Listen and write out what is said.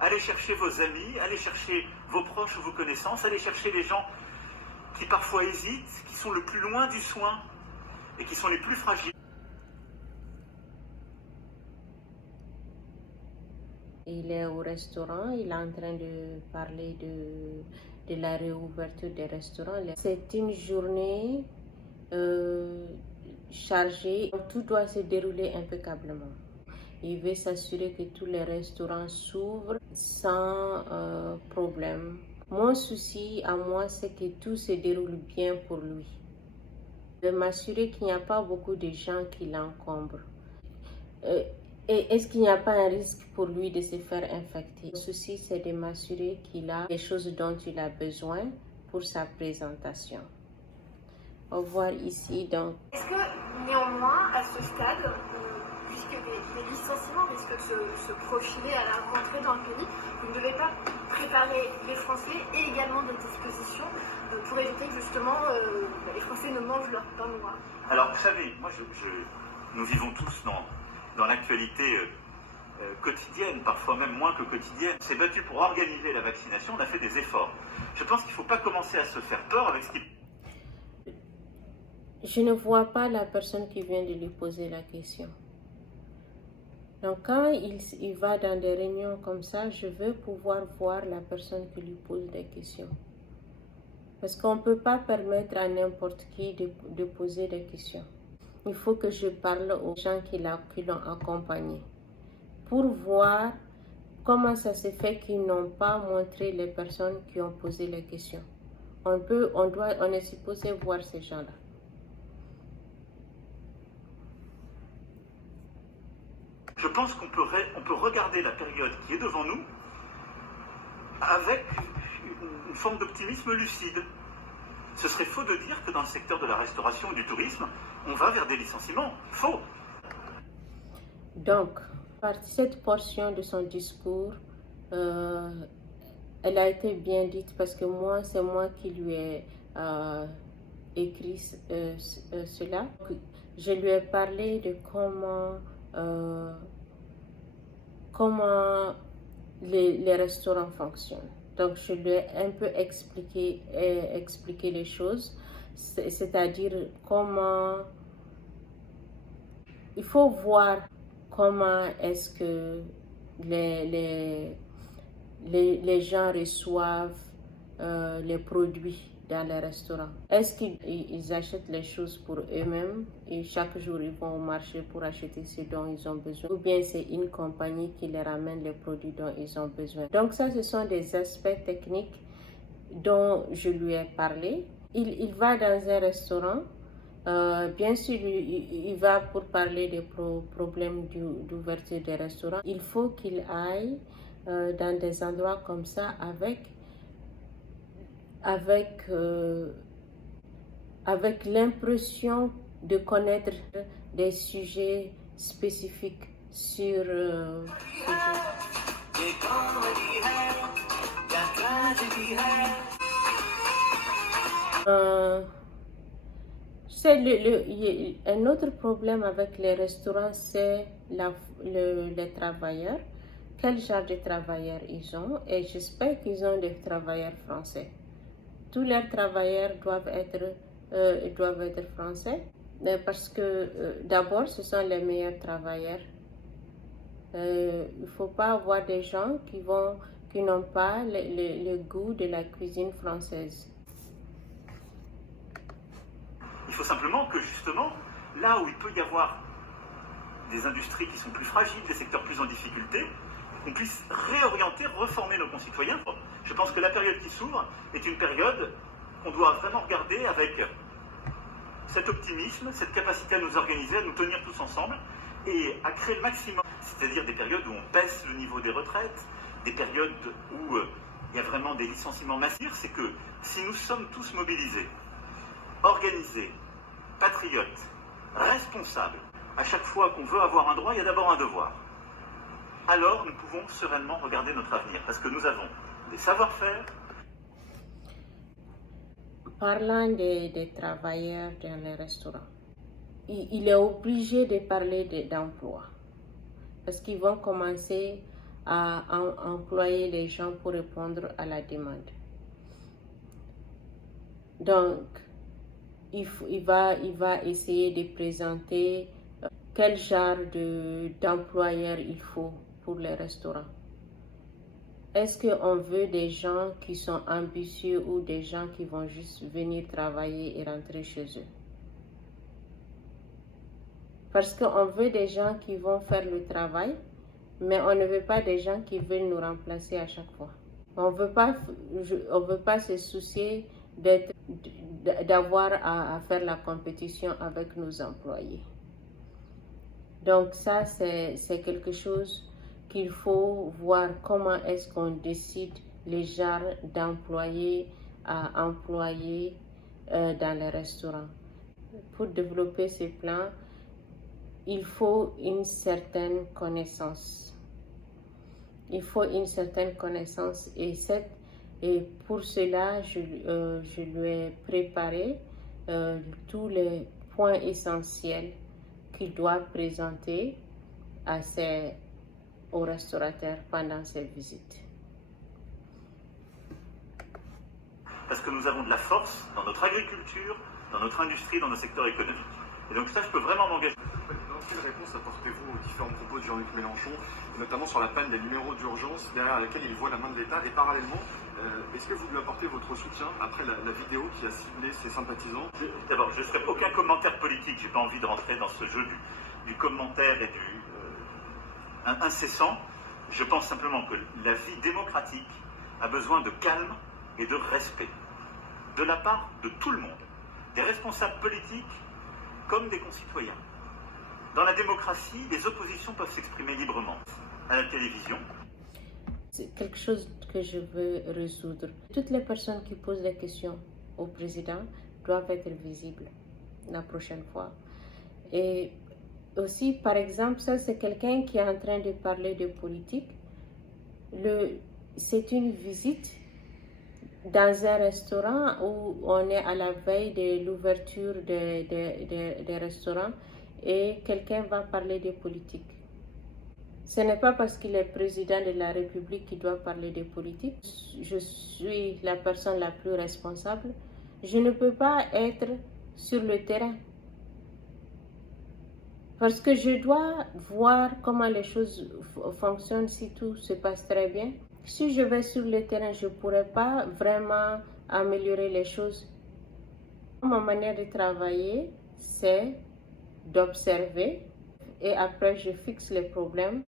Allez chercher vos amis, allez chercher vos proches ou vos connaissances, allez chercher les gens qui parfois hésitent, qui sont le plus loin du soin et qui sont les plus fragiles. Il est au restaurant, il est en train de parler de la réouverture des restaurants. C'est une journée chargée, tout doit se dérouler impeccablement. Il veut s'assurer que tous les restaurants s'ouvrent sans problème. Mon souci à moi, c'est que tout se déroule bien pour lui. De m'assurer qu'il n'y a pas beaucoup de gens qui l'encombrent. Et est-ce qu'il n'y a pas un risque pour lui de se faire infecter? Le souci, c'est de m'assurer qu'il a les choses dont il a besoin pour sa présentation. Au revoir ici, donc. Est-ce que néanmoins, à ce stade, puisque les licenciements risquent de se profiler à la rentrée dans le pays, vous ne devez pas préparer les Français et également des dispositions pour éviter que justement les Français ne mangent leur pain noir? Alors vous savez, moi nous vivons tous dans l'actualité quotidienne, parfois même moins que quotidienne. On s'est battu pour organiser la vaccination, on a fait des efforts. Je pense qu'il ne faut pas commencer à se faire peur avec ce qui... Je ne vois pas la personne qui vient de lui poser la question. Donc quand il va dans des réunions comme ça, je veux pouvoir voir la personne qui lui pose des questions. Parce qu'on ne peut pas permettre à n'importe qui de poser des questions. Il faut que je parle aux gens qui l'ont accompagné pour voir comment ça se fait qu'ils n'ont pas montré les personnes qui ont posé les questions. On est supposé voir ces gens-là. Je pense qu'on peut regarder la période qui est devant nous avec une forme d'optimisme lucide. Ce serait faux de dire que dans le secteur de la restauration et du tourisme, on va vers des licenciements. Faux. Donc, cette portion de son discours, elle a été bien dite parce que c'est moi qui lui ai écrit cela. Je lui ai parlé de comment les restaurants fonctionnent. Donc, je lui ai un peu expliqué les choses, c'est-à-dire comment il faut voir comment est-ce que les gens reçoivent les produits dans les restaurants. Est-ce qu'ils achètent les choses pour eux-mêmes et chaque jour ils vont au marché pour acheter ce dont ils ont besoin, ou bien c'est une compagnie qui les ramène les produits dont ils ont besoin. Donc ça, ce sont des aspects techniques dont je lui ai parlé. Il va dans un restaurant. Bien sûr, il va pour parler des problèmes d'ouverture des restaurants. Il faut qu'il aille dans des endroits comme ça avec l'impression de connaître des sujets spécifiques sur un autre problème avec les restaurants, c'est les travailleurs. Quel genre de travailleurs ils ont? Et j'espère qu'ils ont des travailleurs français. Tous leurs travailleurs doivent être français parce que d'abord, ce sont les meilleurs travailleurs. Il ne faut pas avoir des gens qui n'ont pas le goût de la cuisine française. Il faut simplement que justement, là où il peut y avoir des industries qui sont plus fragiles, des secteurs plus en difficulté, on puisse réorienter, reformer nos concitoyens. Je pense que la période qui s'ouvre est une période qu'on doit vraiment regarder avec cet optimisme, cette capacité à nous organiser, à nous tenir tous ensemble et à créer le maximum. C'est-à-dire des périodes où on baisse le niveau des retraites, des périodes où il y a vraiment des licenciements massifs. C'est que si nous sommes tous mobilisés, organisés, patriotes, responsables, à chaque fois qu'on veut avoir un droit, il y a d'abord un devoir. Alors nous pouvons sereinement regarder notre avenir, parce que nous avons des savoir-faire. Parlant des travailleurs dans les restaurants, il est obligé de parler d'emploi, parce qu'ils vont commencer à employer les gens pour répondre à la demande. Donc, il va essayer de présenter quel genre d'employeur il faut pour les restaurants. Est-ce qu'on veut des gens qui sont ambitieux ou des gens qui vont juste venir travailler et rentrer chez eux? Parce qu'on veut des gens qui vont faire le travail, mais on ne veut pas des gens qui veulent nous remplacer à chaque fois. On ne veut pas se soucier d'avoir à faire la compétition avec nos employés. Donc ça, c'est quelque chose qu'il faut voir comment est-ce qu'on décide les genres d'employés à employer dans les restaurants. Pour développer ce plan, il faut une certaine connaissance. Il faut une certaine connaissance et pour cela, je lui ai préparé tous les points essentiels qu'il doit présenter aux restaurateurs pendant ces visites. Parce que nous avons de la force dans notre agriculture, dans notre industrie, dans nos secteurs économiques. Et donc ça, je peux vraiment m'engager. Quelle réponse apportez-vous aux différents propos de Jean-Luc Mélenchon, notamment sur la panne des numéros d'urgence derrière laquelle il voit la main de l'État? Et parallèlement, est-ce que vous lui apportez votre soutien après la vidéo qui a ciblé ses sympathisants? D'abord, je ne ferai aucun commentaire politique. Je n'ai pas envie de rentrer dans ce jeu du commentaire et du incessant. Je pense simplement que la vie démocratique a besoin de calme et de respect de la part de tout le monde, des responsables politiques comme des concitoyens. Dans la démocratie, les oppositions peuvent s'exprimer librement. À la télévision, c'est quelque chose que je veux résoudre. Toutes les personnes qui posent des questions au président doivent être visibles la prochaine fois. Et aussi, par exemple, ça c'est quelqu'un qui est en train de parler de politique. C'est une visite dans un restaurant où on est à la veille de l'ouverture des restaurants et quelqu'un va parler de politique. Ce n'est pas parce qu'il est président de la République qu'il doit parler de politique. Je suis la personne la plus responsable. Je ne peux pas être sur le terrain. Parce que je dois voir comment les choses fonctionnent si tout se passe très bien. Si je vais sur le terrain, je ne pourrai pas vraiment améliorer les choses. Ma manière de travailler, c'est d'observer et après je fixe les problèmes.